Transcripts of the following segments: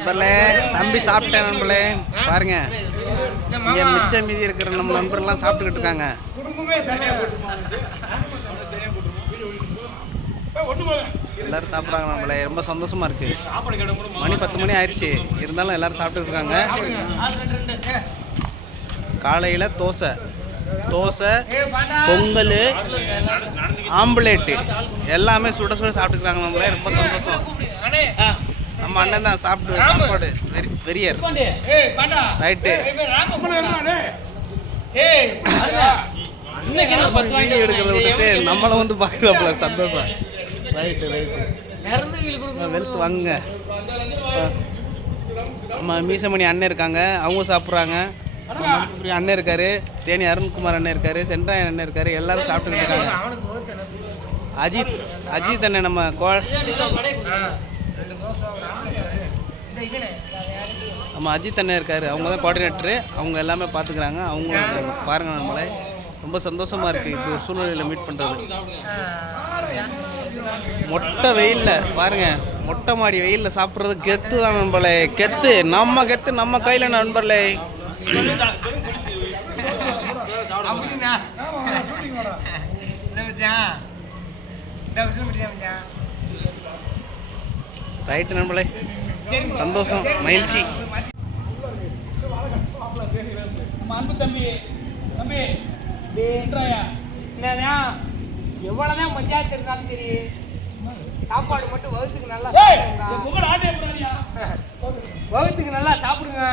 நண்பர்களே தம்பி சாப்பிட்டேன் நண்பர்களே பாருங்க, இங்கே மிச்சம் மீதி இருக்கிற நம்ம நண்பர்கள்லாம் சாப்பிட்டுக்கிட்டு இருக்காங்க. எல்லாரும் சாப்பிட்றாங்க நம்மளே, ரொம்ப சந்தோஷமா இருக்கு. மணி 10 மணி ஆயிடுச்சு, இருந்தாலும் எல்லாரும் சாப்பிட்டுட்டு இருக்காங்க. காலையில் தோசை பொங்கல் ஆம்ப்லேட்டு எல்லாமே சுட சுட சாப்பிட்டுருக்காங்க நம்மளே, ரொம்ப சந்தோஷம். நம்ம அண்ணன் தான் சாப்பாடு வெறியர் ரைட்டு. வீடியோ எடுக்கிறத விட்டுட்டு நம்மளை வந்து பார்க்குறாப்புல சந்தோஷம். ரைட்டு வெளுத்து வாங்க. நம்ம மீசமணி அண்ணன் இருக்காங்க, அவங்க சாப்பிட்றாங்க. அண்ணன் இருக்காரு, தேனி அருண்குமார் அண்ணன் இருக்காரு, சென்ட்ராயன் அண்ணன் இருக்காரு, எல்லாரும் சாப்பிட்டுக்கிட்டு இருக்காங்க. அஜித் அண்ணன் நம்ம அஜித் அண்ணன் இருக்காரு, அவங்க தான் கோஆர்டினேட்டரு, அவங்க எல்லாமே பார்த்துக்கிறாங்க. அவங்க பாருங்க நம்மளே, ரொம்ப சந்தோஷமா இருக்கு இப்படி ஒரு சூழ்நிலையில் மீட் பண்ணுறது. மொட்டை வெயிலில் பாருங்க, மொட்டை மாடி வெயிலில் சாப்பிட்றது கெத்து தான் நண்பர்களே, கெத்து நம்ம கெத்து நம்ம கையில் நண்பர்களே. ரைட்டு நண்பர்களே, சந்தோஷம் மகிழ்ச்சி. அன்பு தம்பி என்னதான் எவ்வளோதான் பஞ்சாயத்து இருந்தாலும் சரி, சாப்பாடு மட்டும் வகுத்துக்கு நல்லா வகுத்துக்கு நல்லா சாப்பிடுங்க.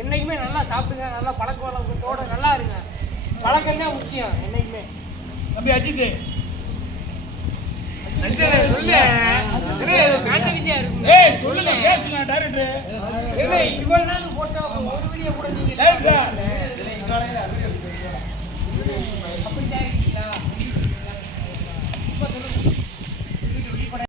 என்னைக்குமே நல்லா சாப்பிடுங்க, நல்லா பழக்க வழக்கத்தோட நல்லா இருங்க. பழக்கம் தான் முக்கியம் என்னைக்குமே. தம்பி அஜித் சொல்லுங்க, பேசுங்க டைரக்டர். இவ்வளவு நாள் போட்டோ ஒரு வீடியோ கூட நீங்க அப்படிதான் இருக்கீங்களா?